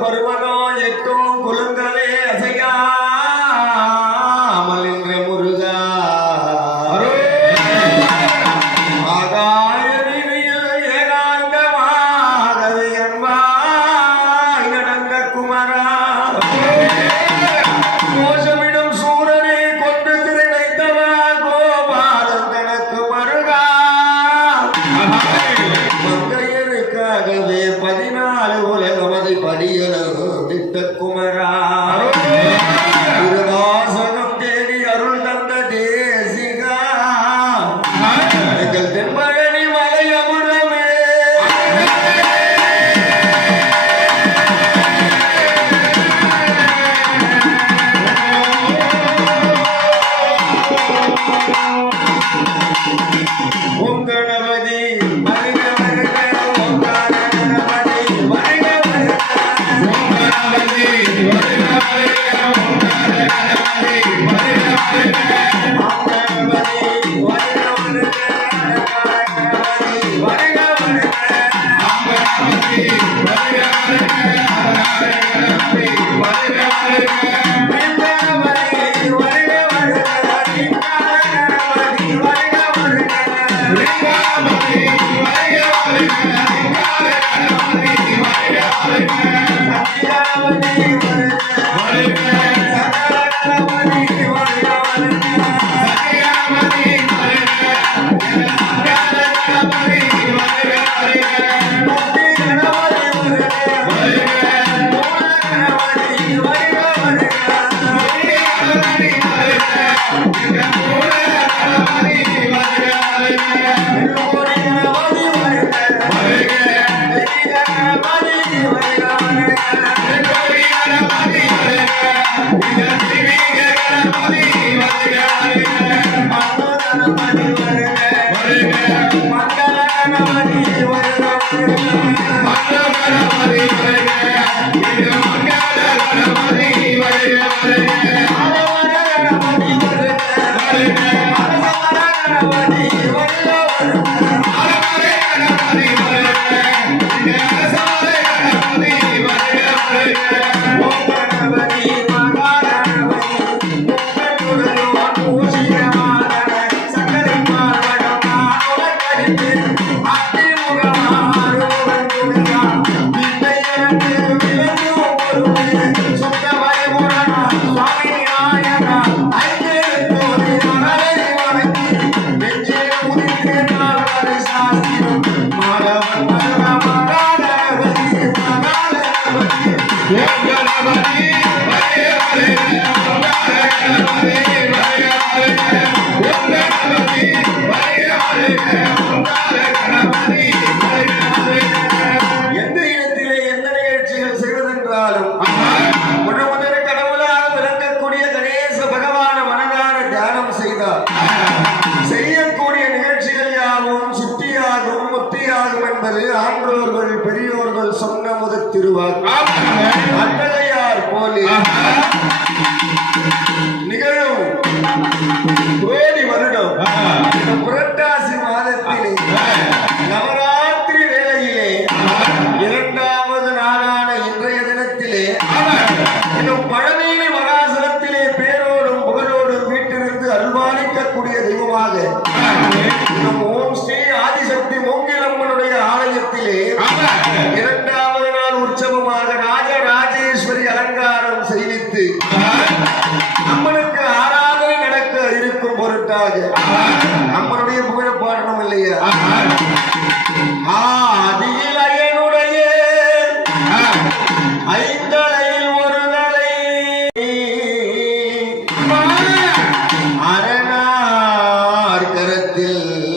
பருவகம் எட்டும் குழுங்களே அசையாமல் இன்று முரு Happy birthday. மன்னவர மறைவர்கள் அத்தகையார் போலி. நிகழும் கோடி வருடம். புரட்டாசி மாதத்திலே நவராத்திரி வேளையிலே இரண்டாவது நாளான இன்றைய தினத்திலே இன்னும் பழமையிலே மகாசனத்திலே பேரோடும் புகழோடும் வீட்டிலிருந்து அல்வானிக்கக்கூடிய தெய்வமாக ஓம் ஸ்ரீ ஆதிசக்தி மூங்கிலம்மனுடைய ஆலயத்திலே Yeah.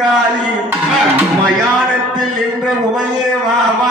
பங்காளி மயானத்தில் நின்ற உமையே வாவா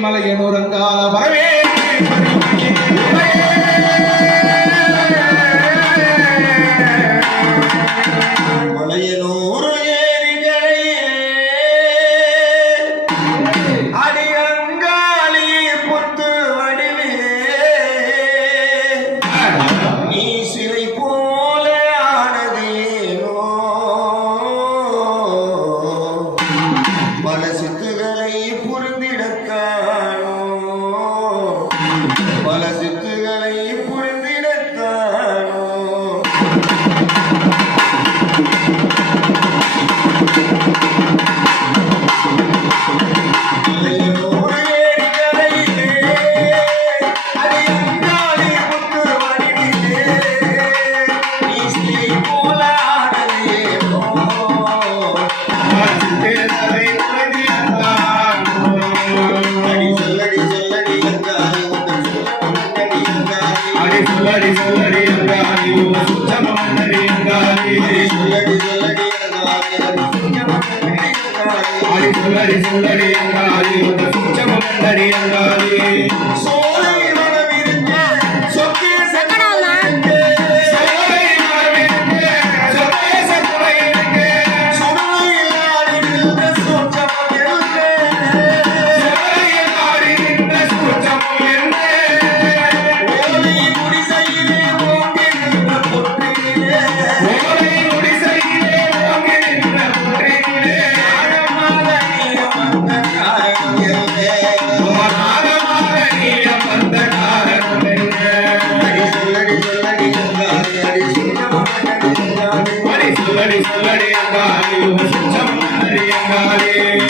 மேல் மலையனூரங்கால வரவே சுடடி சுடடி அங்காளி சுச்சமுண்டடி அங்காளி Vale.